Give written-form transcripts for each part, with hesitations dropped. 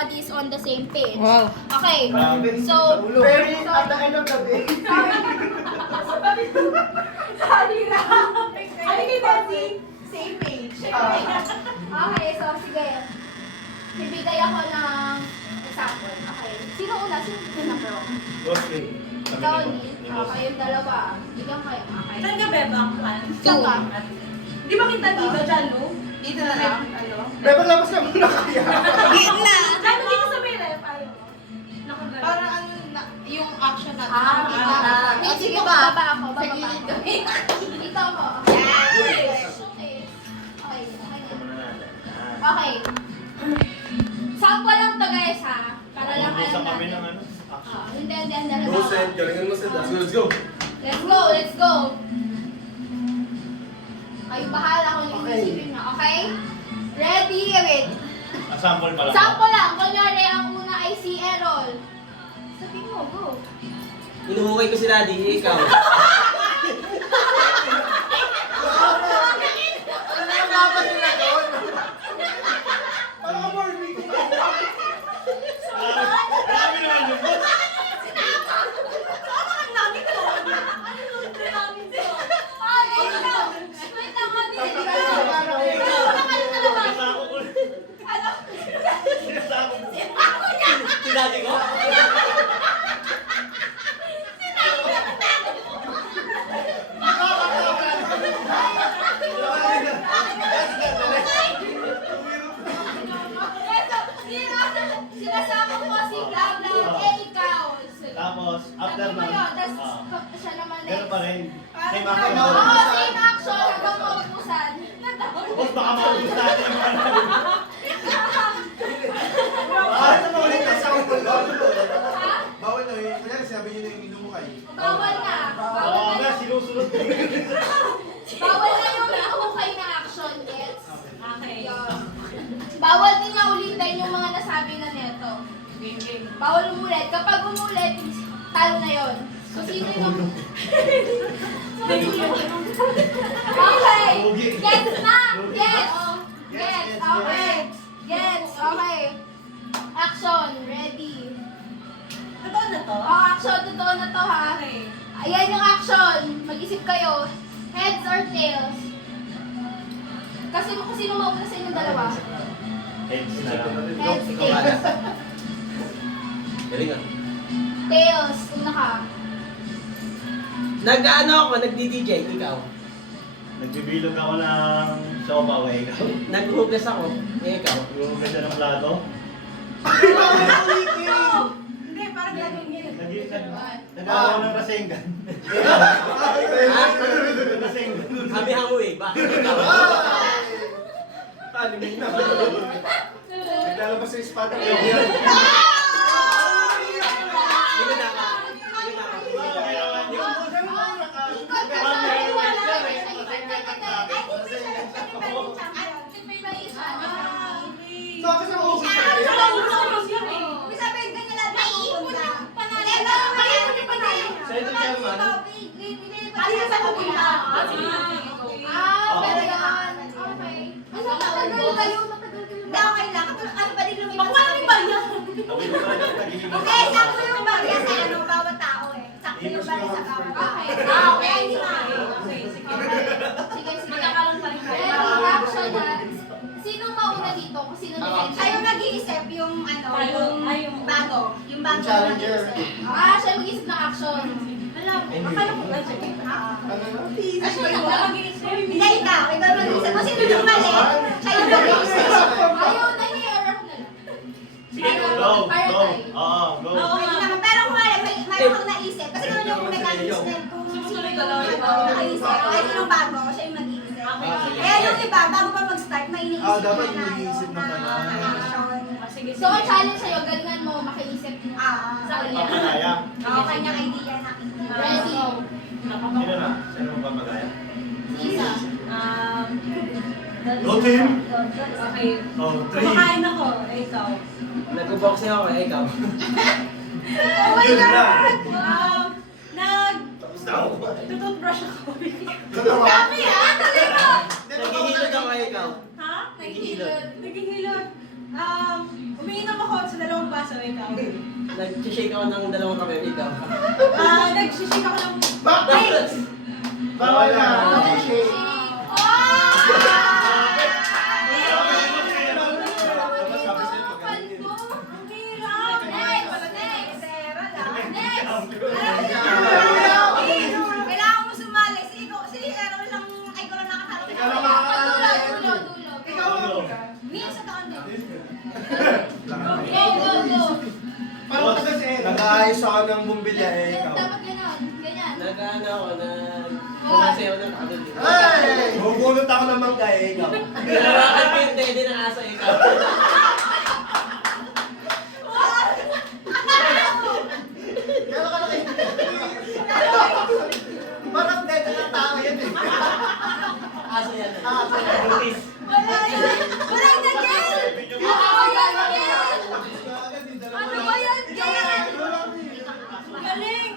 everybody is on the same page. Wow. Okay, so... Very at the end of the day. Sorry na. Ano kay Daddy? Same page. Okay, so sige. Bibigay ako ng example. Okay. Sino una? Sino number one? Ikaw, Neil. Kayong dalawa. Bigyan kayo. Okay. Saan ka, Beba? Saan ka? Di ba kita dito dyan, no? Dito na lang. Ano? Bebe, labas ka muna kaya. Gitna. Dyan, dito sa may ref. Ayaw. Nakagano. Para ano, yung action natin. Hindi, sige ba? Baba ako. Sa gilid Baba. kami. Dito ako. Yes! Okay. Okay. Okay. Sample lang to guys ha. Para lang alam natin. Hindi. Galingan mo sila. Let's go. Let's go. Kayo bahala kung yung Okay. isipin nyo. Okay? Ready? Wait. Sample pala. Sample lang. Kunyari, ang una ay si Errol. Sabihin mo, go. Inuhukay ko si Daddy, ikaw. Ano yung dapat nila doon? Parang more meeting. Marami naman yung boss. Sinasako ko. Sinasako ko. Si Daddy ko? Sinasama ko si Gabla, eh ikaw. Tapos, after Sabi mo nun, yun, tapos siya naman meron pa rin. Same Oo, action. same action hanggang maupusan. Boss, baka maubos natin yung ano. Bawal na maulit na sa ulo. Ha? Bawal na yun. Kaya sabi niyo na yung inumukay. Bawal na. Bawal Oo na nga, yung, sinusunod ko. bawal na yung nahukay na action, gets? Okay. Yun. Bawal din na ulitin yung mga nasabi na neto. Game. Bawal umulit. Kapag umulit, talo na yon. So, sino yung... Okay! Gets na! Gets! Gets! Okay! Gets! Okay! Action! Ready! Totoo na to? Oh, action! Totoo na to ha! Okay. Ayan yung action! Mag-isip kayo. Heads or tails? Kasi kung sino mauna sa inyong dalawa? Heads na lang. Heads, tails. Galing ah. Tails. Una ka. Nag-ano ako, nag-DJ, ikaw. Nagbibilog ako ng sopa, way ikaw. Naghugas ako, ikaw. Yung ganda ng plato. Hindi, parang laging yun. Nag-aawa ng kasenggan. Kasenggan. Kami hangoy, bakit ikaw? Talimig na. Naglalabas sa espada. Hindi ko na ka. So, kasi mausap ka Sa kayo. ulos yun eh. Sa ito, Chairman. Ano sa pupunta? Pero yan. Okay. Matagal kayo. Makuha namin ba yan? Okay. Okay, sige. Sige. Magkakaroon pa rin kayo. Ready, action na. Sinong mauna dito? Kung sino defense? Ay, yung bago. Yung challenger. Siya mag-isip ng action. Alam, akala ko ba sige? Ano na? Hindi, ikaw. Ikaw mag-iisip. Kung sino yung mali, siya yung mag-iisip. Ayaw na niya. Sige, go. Go. Oo, go. Oo, Pwede naman. Pero kung mayroon kang naisip, kasi naman yung mechanics na kung sino yung nakaisip, ay sinong bago, siya yung mag-iisip. Kaya yung iba, bago pa mag-start, may iniisip dapat na iniisip na pala. action. Sige, So, ang challenge sa'yo, galingan mo makaisip mo. Sa kanya. Papagaya. Oo, kanyang idea na. Ready? Sino na? Sino ang papagaya? Isa. Go team! Okay. Oh, 3. Kumakain ako. Ikaw. Nag-boxing ako, ikaw. Oh my God! Tapos na ako. Tututbrush ako. Dalawa. Dami ah! Talaga! Naghihilod ako, ikaw. Ha? Naghihilod. Naghihilod. Umiinom ako sa baso, ikaw. Nag-shake ako ng dalawang kape, ikaw. Nagsishake ako ng... Bakit? Bawal na. Shake. Kailangan mo sumali. Si Errol lang, ay ko lang nakaharap. Ikaw lang makakalaman. Dulo. Ikaw lang. Nino sa taon din. Go. Parang taga si Ed. Nag-aayos ako ng bumbilya ikaw. Dapat ganyan. Nag-ano ako, pumasayaw ng kadal. Hey! Bubunot ako ng mangga ikaw. Hinawakan ko yung dede ng asa, ikaw. Kaya ka lang Parang dead ng tao yan eh. Asa yan. Asa yan. Butis. Walang nagel! Ano ba yan, Jen? Galing!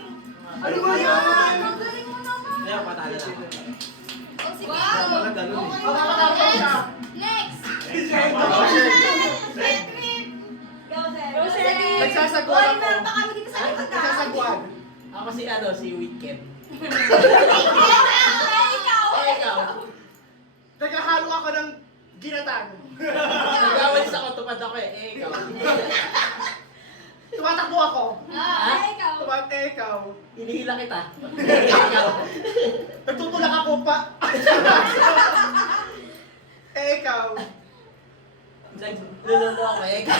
Ano ba yan? Ang galing mo naman. Kaya patalo na ako. O, sige. Wala ganun eh. Next. Go, Cedric! Nagsasagwan Hoy, ako. meron pa kami dito sa likod ah. Nagsasagwan. Ako si Weekend. Ikaw! Ikaw. Naghahalo ako ng ginatan. Nagawalis ako, tupad ako ikaw. Tumatakbo ako. Ikaw! Ikaw. Hinihila kita. Ikaw. Nagtutulak ako pa. Ikaw. Nagluluto ako, ikaw.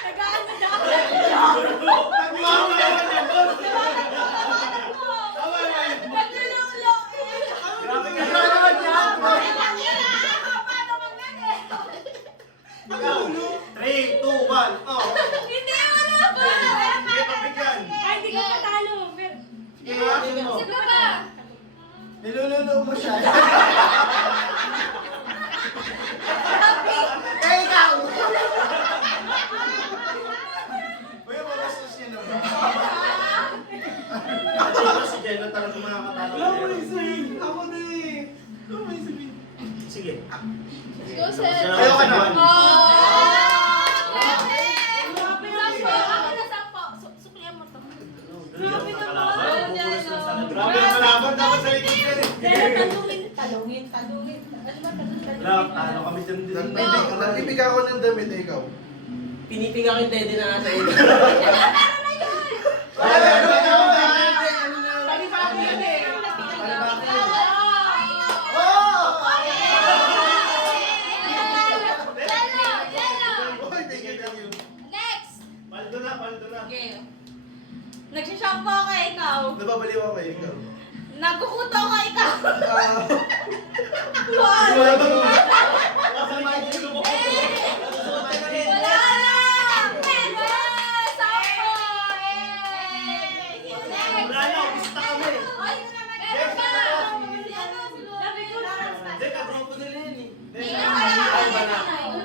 Nagaano na ako. Nagmamawa ako. Naglululo. Grabe ka naman niya. Paano mag-nag 3, 2, 1. Oh. Hindi, wala pa! Sige, pagbigyan. Ay, hindi ka matalo. Pero... Iwasin mo. Sige pa. Nilululo mo siya. Ikaw! Uy, magastos yun naman. Si Jello talaga makakatalo. Ako din. Sige. Go, Sir. Ayaw ka na. Sampo. Suklihan mo to. Grabe Grabe ang kalaban dapat sa likod yan eh. Pero talungin. Talo kami dyan din. Nagpipig ako ng damit eh, ikaw. Pinipiga ko yung dede ng asa, ikaw. Next. Paldo na. Nagsishampoo ako ikaw. Nababaliw ako eh, ikaw. Nagkukuto ako ikaw. Wala bang... Wala lang! Sampo! Wala na, pista kami. Ay, ito naman. Meron pa. Hindi, katropo nila yun eh. Ay, wala.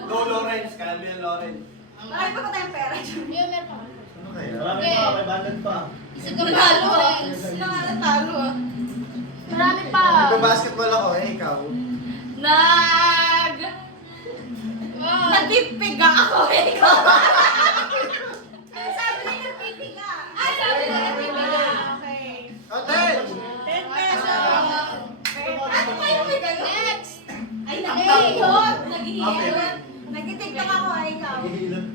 Go Lawrence, kaya mo yan Lawrence. Marami pa ko tayong pera. Meron pa. Ano kaya? Marami pa, may bandad pa. Isa ka pa, Lawrence. Nangatalo ah. Marami pa. Nagbabasketball ako eh, ikaw. Nagpipiga ako ikaw. Sabi na nagpipiga. Ay, sabi ko nagpipiga. Okay. Oten! 10 pesos. Ano kayo may ganun? Next. Ay, Okay. nagtahilot. Naghihilot. Nagtitiktok ako ikaw.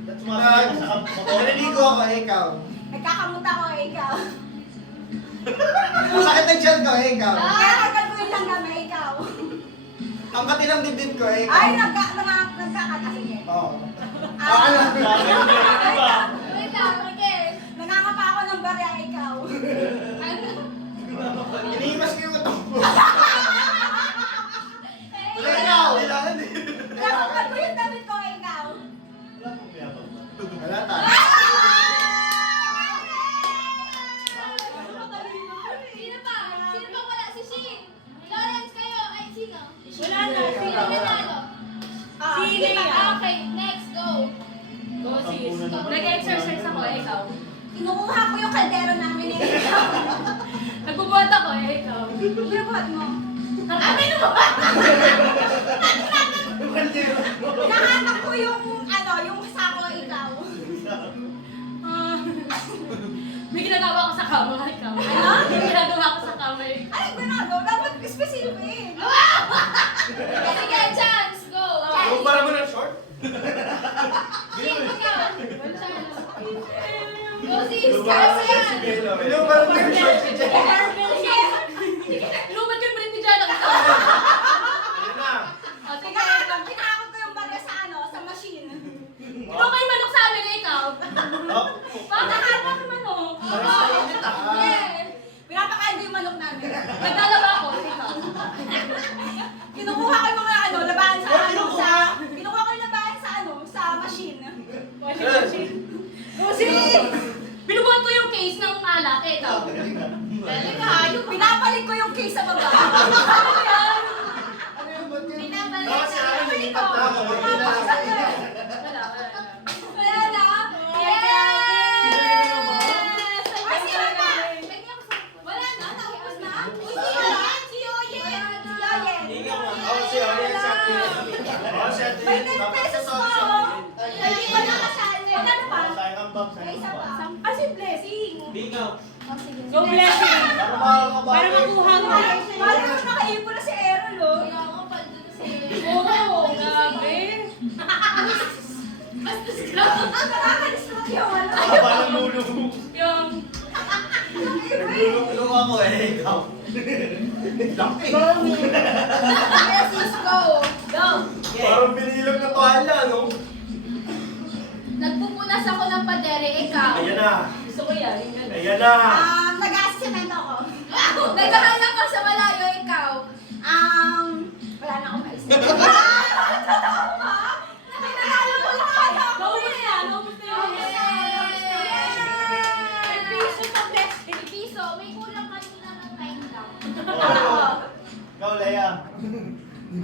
That's mga sa Naliligo ako eh, ikaw. Nagkakamuta ako ikaw. Masakit ng tiyan ko eh, ikaw. Kaya nagkaguin lang kami ikaw. Ang kati ng dibdib ko eh, ikaw. Ay, nagkakata. Sige. Oo. Ah, Wait lang, okay. Nangangapa ako ng barya ikaw. Ano? Iniimas ko yung ito. Eh, Wala ikaw. Kailangan eh. Nakakapag ko yung damit ko ikaw. Wala tayo. Sino pa? Sino pa wala? Si Shin. Lawrence kayo. Ay, sino? Wala na. Sino nanalo? Ah, Si hindi pa. Lea. Okay, next, go. Go, sis. Nag-exercise ako, ikaw. Kinukuha ko yung kaldero namin eh. Ikaw. Nagbubuhat ako, ikaw. Binubuhat mo. Ah, binubuhat! Nakatak ko yung, yung sako ikaw. si Scarce yan. Yung parang ganyan si Jen. Lumad yung Brit ni Jan. Ayun na. Tinakot ko yung barya sa ano, sa machine. Ikaw kayo manok sa amin, ikaw. Oh. Bakit ka manok? Pinapakain ko yung manok namin. Naglalaba ako, ikaw. Kinukuha ko yung mga ano, labahan sa ano, sa... Kinukuha ko yung labahan sa ano, sa machine. Kasi, binubuhat ko yung case ng alak, ikaw. Pinapalit ko yung case sa baba. Ano yung ba't yun? Pinabalik Tapos na. sa akin, nilipat na ako. Hindi na ako. Wala. Wala na. Yes! Ay, sino pa? Wala na, tapos na. Uy, si Oyen! Si Oyen! Si Oyen! Ikaw nga. Oh, si Oyen sa atin. Oh, si Ate. May 10 pesos Dapat pa, sa oh. Ay, Hindi ko nakasali. Magkano pa? Sayang ang bag, May sayang isa ang pa. bag. Ah, si Blessing. Ikaw. Go blessing. Para makakabago. Para makuha mo. Parang mas nakaipon na si Errol, oh. Kaya ako pa dun sa Oo, grabe. Nakakalis-lok yung ano. Haba ng ulo mo. yung... Nagulong ako eh, ikaw. Laki. Yes, go. Go. Parang binilog na toalya, no? Nagpupunas ako ng padere, ikaw. Ayan na. Gusto ko yan. yung ganun. Ayan na. Nag-assessment ako. Naghahanap ka sa malayo, ikaw. Wala na akong maisip. Totoo ba? Nakilala ko na kaya ako. Naubos na, naubos na yun. May piso sa blessing. May piso, may kulang kanina ng 9 lang. Oh. Ikaw, Leia.